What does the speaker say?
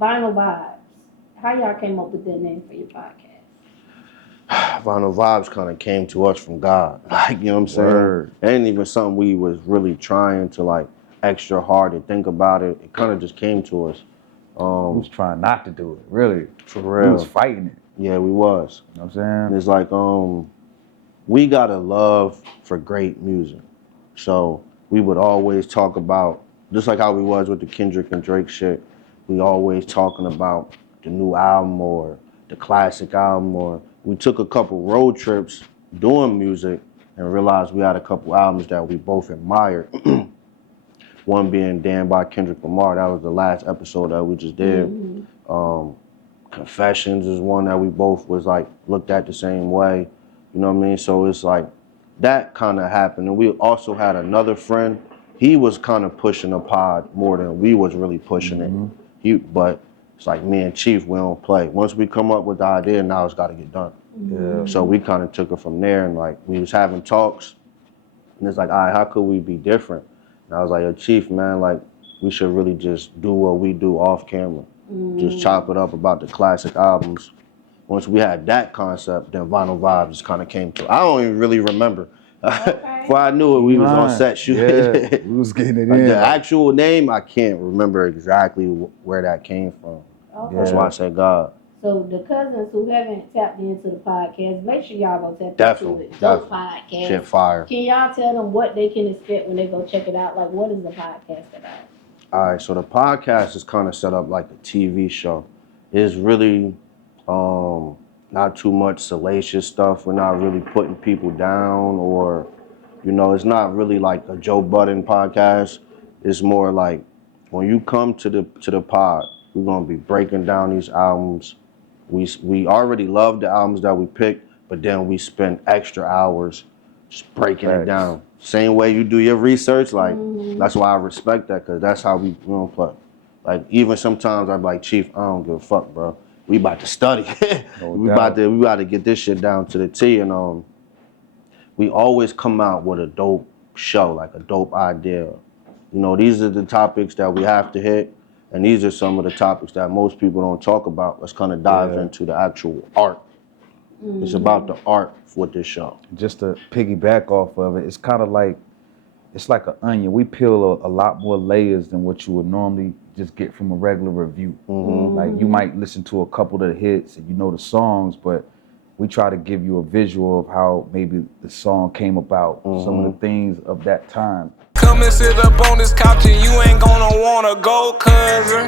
Vinyl Vibes. How y'all came up with that name for your podcast? Vinyl Vibes kind of came to us from God. Like, you know what I'm saying? Word. It ain't even something we was really trying to like extra hard to think about it. It kind of just came to us. We was trying not to do it, really. For We real. was fighting it. Yeah, we was. You know what I'm And saying? it's like, we got a love for great music. So we would always talk about, just like how we was with the Kendrick and Drake shit, we always talking about the new album or the classic album, or we took a couple road trips doing music and realized we had a couple albums that we both admired. One being Damn by Kendrick Lamar. That was the last episode that we just did. Confessions is one that we both was like looked at the same way. You know what I mean? So it's like that kind of happened. And we also had another friend. He was kind of pushing the pod more than we was really pushing it. But it's like me and Chief, we don't play. Once we come up with the idea, now it's got to get done. Yeah. So we kind of took it from there, and like we was having talks, and it's like, all right, how could we be different? And I was like, yo, Chief, man, like we should really just do what we do off camera. Just chop it up about the classic albums. Once we had that concept, then Vinyl Vibes just kind of came to. I don't even really remember. Before I knew it, we was on set shooting. Yeah, we was getting it Like in. the actual name, I can't remember exactly where that came from. Okay. That's why I said God. So the cousins who haven't tapped into the podcast, make sure y'all go tap Definitely, into it. Dope podcast. Shit fire. Can y'all tell them what they can expect when they go check it out? Like, what is the podcast about? All right, so the podcast is kind of set up like a TV show. It's really not too much salacious stuff. We're not really putting people down, or, you know, it's not really like a Joe Budden podcast. It's more like when you come to the pod, we're gonna be breaking down these albums. We already love the albums that we picked, but then we spend extra hours just breaking it down. Same way you do your research, like that's why I respect that, cause that's how we don't play. Like even sometimes I'm like, Chief, I don't give a fuck, bro. We about to study. we about to get this shit down to the T, and we always come out with a dope show, like a dope idea. You know, these are the topics that we have to hit, and these are some of the topics that most people don't talk about. Let's kind of dive into the actual art. It's about the art with this show. Just to piggyback off of it, it's kind of like, it's like an onion. We peel a lot more layers than what you would normally just get from a regular review. Like you might listen to a couple of the hits and you know the songs, but we try to give you a visual of how maybe the song came about, some of the things of that time. Come and sit up on this couch and you ain't gonna wanna go, cousin.